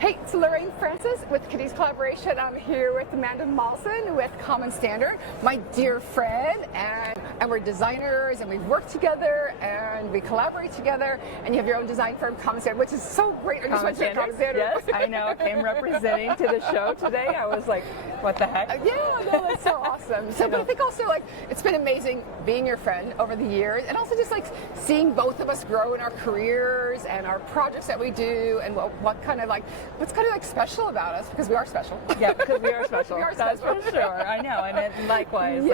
Hey, it's Lorraine Francis with Cadiz Collaboration. I'm here with Amanda Malson with Common Standard, my dear friend, and we're designers and we've worked together and we collaborate together, and you have your own design firm, Common Standard, which is so great. Common Standard? Yes, I know. I came representing to the show today. I was like, what the heck? Yeah, no, that's so awesome. So, but I think also it's been amazing being your friend over the years, and also just seeing both of us grow in our careers and our projects that we do, and what's kind of special about us, because we are special. Yeah, because we are special. We are That's special. for sure. I know, and then likewise,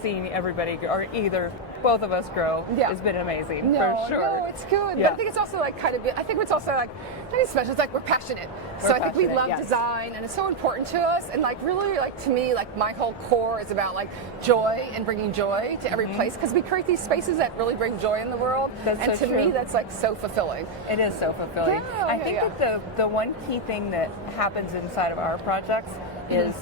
seeing everybody or either both of us grow has been amazing for sure. No, it's good. Yeah. But I think it's also I think it's also really special. It's we're passionate. So I think we love design, and it's so important to us. And really, to me, my whole core is about joy and bringing joy to every place, because we create these spaces that really bring joy in the world. That's and to me, that's so fulfilling. It is so fulfilling. Yeah, I think that the one key thing that happens inside of our projects is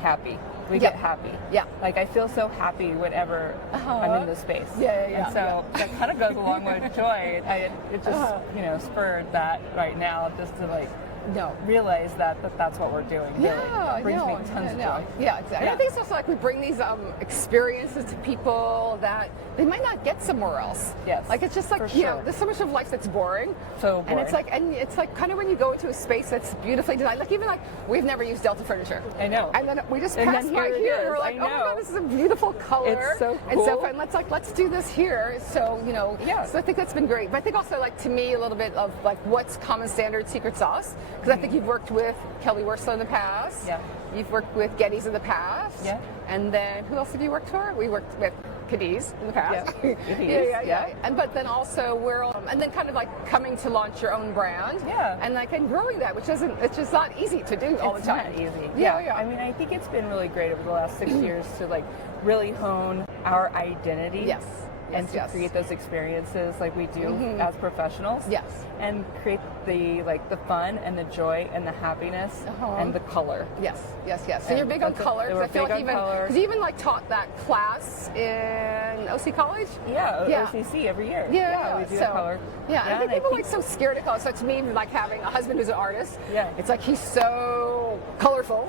happy. We get happy. Yeah. I feel so happy whenever I'm in the space. Yeah. And so that kind of goes along with joy. It just spurred that right now, just to realize that's what we're doing. Yeah, really. It brings me tons of joy. Yeah, exactly. Yeah. I think it's also we bring these experiences to people that they might not get somewhere else. Yes. It's just sure. There's so much of life that's boring. So boring. And it's kind of when you go into a space that's beautifully designed. Even we've never used Delta furniture. I know. And then we just pass by here and we're like, oh my God, this is a beautiful color. It's so cool. And so let's do this here. So So I think that's been great. But I think also to me a little bit of what's Common Standard secret sauce, because I think you've worked with Kelly Wearstone in the past. Yeah. You've worked with Getty's in the past. Yeah. And then who else have you worked for? We worked with Cadiz in the past. Yeah. Yeah. And but then also and then kind of coming to launch your own brand. Yeah. And growing that, which it's just not easy to do all the time. It's not easy. Yeah. I mean, I think it's been really great over the last 6 years to really hone our identity. Yes. And to create those experiences like we do as professionals. Yes. And create the fun and the joy and the happiness and the color. Yes. So you're big on color. We're I feel big on color. because you even taught that class in OC College. Yeah. OCC every year. Yeah. We do color. Yeah. I think people so scared of color. So to me, having a husband who's an artist. Yeah. It's he's so colorful.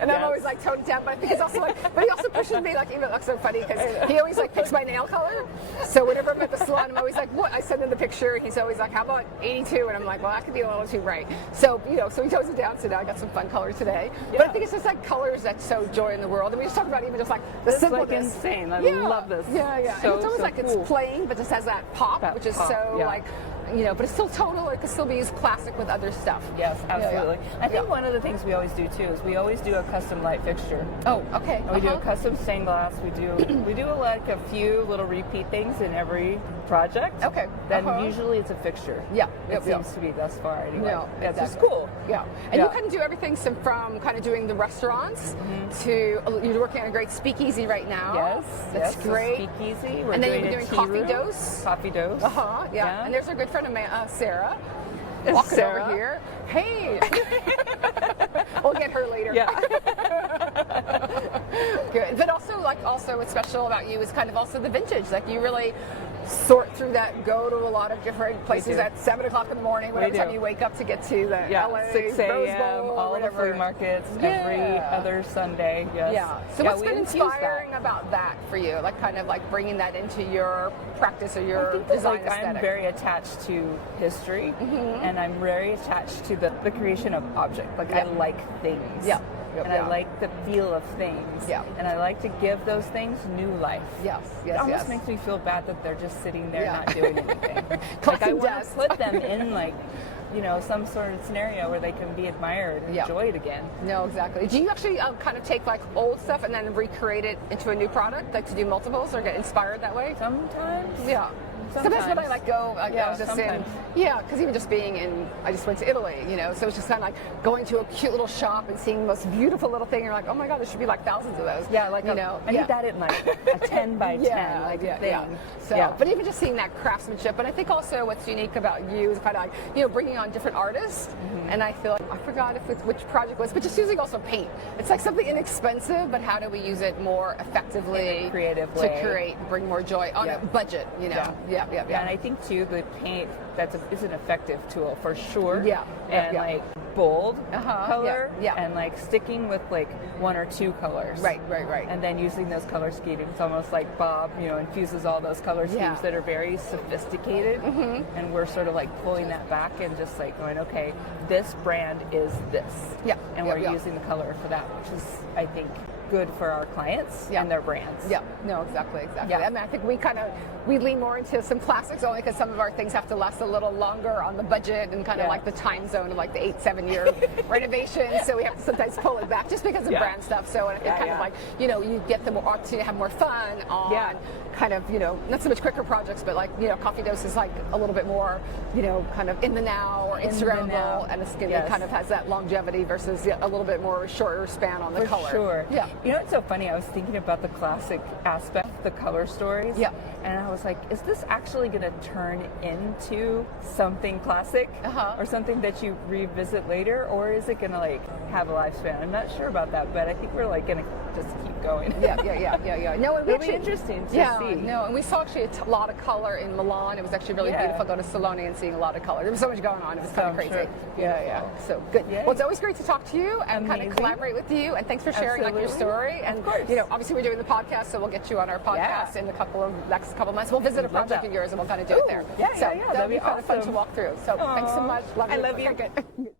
And I'm always tone it down, but I think it's also but he also pushes me even it looks so funny because he always picks my nail color. So whenever I'm at the salon, I'm always what? I send him the picture, and he's always how about 82? And I'm well, that could be a little too bright. So so he tones it down. So now I got some fun color today. Yeah. But I think it's just colors that sow joy in the world. And we just talk about even just the simpleness. Insane. I love this. Yeah. So, and it's always cool. It's plain, but just has that pop, which is but it's still total. It can still be used classic with other stuff. Yes, absolutely. I think one of the things we always do too is we always do a custom light fixture. Oh, okay. We do a custom stained glass. We do a few little repeat things in every project. Okay. Then usually it's a fixture. Yeah. It seems to be thus far anyway. No, It's just exactly. cool. Yeah. And you kind of do everything from kind of doing the restaurants to you're working on a great speakeasy right now. Yes. That's great. Speakeasy. We're and then doing you're doing tea coffee room. dose. Coffee dose. Yeah. And there's our good friend Sarah. Walking Sarah. over here. Hey. We'll get her later. Yeah. Good. But also what's special about you is kind of also the vintage. You really sort through that, go to a lot of different places at 7 o'clock in the morning, whatever time you wake up to get to the LA 6 Rose a.m. Bowl, all the flea markets every other Sunday. Yes. Yeah. So what's been inspiring about that for you? Bringing that into your practice or your design aesthetic? I'm very attached to history, and I'm very attached to the creation of objects. I like things. Yeah. I like the feel of things. Yeah. And I like to give those things new life. Yes. It almost makes me feel bad that they're just sitting there not doing anything. I want to put them in some sort of scenario where they can be admired and enjoyed again. No, exactly. Do you actually kind of take old stuff and then recreate it into a new product, to do multiples or get inspired that way? Sometimes. Yeah. Sometimes when I go, I was just sometimes. because even just being I just went to Italy, so it's just kind of going to a cute little shop and seeing the most beautiful little thing, and you're oh my God, there should be thousands of those. Yeah, I need that in a 10 by 10 thing. So, but even just seeing that craftsmanship, and I think also what's unique about you is kind of bringing on different artists, and I feel I forgot which project it was, but just using also paint. It's something inexpensive, but how do we use it more effectively, in a creative to way bring more joy on a budget, Yeah. And I think too, the paint is an effective tool for sure. Yeah. And like bold color. Yeah. And like sticking with like one or two colors. Right. And then using those color schemes. It's almost like Bob, infuses all those color schemes that are very sophisticated. And we're sort of like pulling that back and just like going, okay, this brand is this. Yeah. And we're using the color for that, which is, I think, good for our clients and their brands. Yeah, no, exactly. Yeah. I mean, I think we lean more into some classics only because some of our things have to last a little longer on the budget and kind of like the time zone of like the 8-7 year renovation. So we have to sometimes pull it back just because of brand stuff. So I think kind of like, you get the opportunity to have more fun on kind of, not so much quicker projects, but like, Coffee Dose is like a little bit more, kind of in the now or Instagrammable, and it's it kind of has that longevity versus a little bit more shorter span on the color. Sure. Yeah. It's so funny. I was thinking about the classic aspect, the color stories. Yeah. And I was like, is this actually going to turn into something classic or something that you revisit later, or is it going to like have a lifespan? I'm not sure about that, but I think we're like going to just keep going. Yeah. No, it'll be interesting to see. No, and we saw actually a lot of color in Milan. It was actually really beautiful going to Saloni and seeing a lot of color. There was so much going on. It was kind of crazy. Sure. Yeah. So good. Yay. Well, it's always great to talk to you and kind of collaborate with you. And thanks for sharing like your story. And of course. Obviously we're doing the podcast, so we'll get you on our podcast in the next couple of months. We'll visit a project of yours and we'll kind of do it there. Yeah. That'll be kind of fun to walk through. So thanks so much. I love you. Okay, good.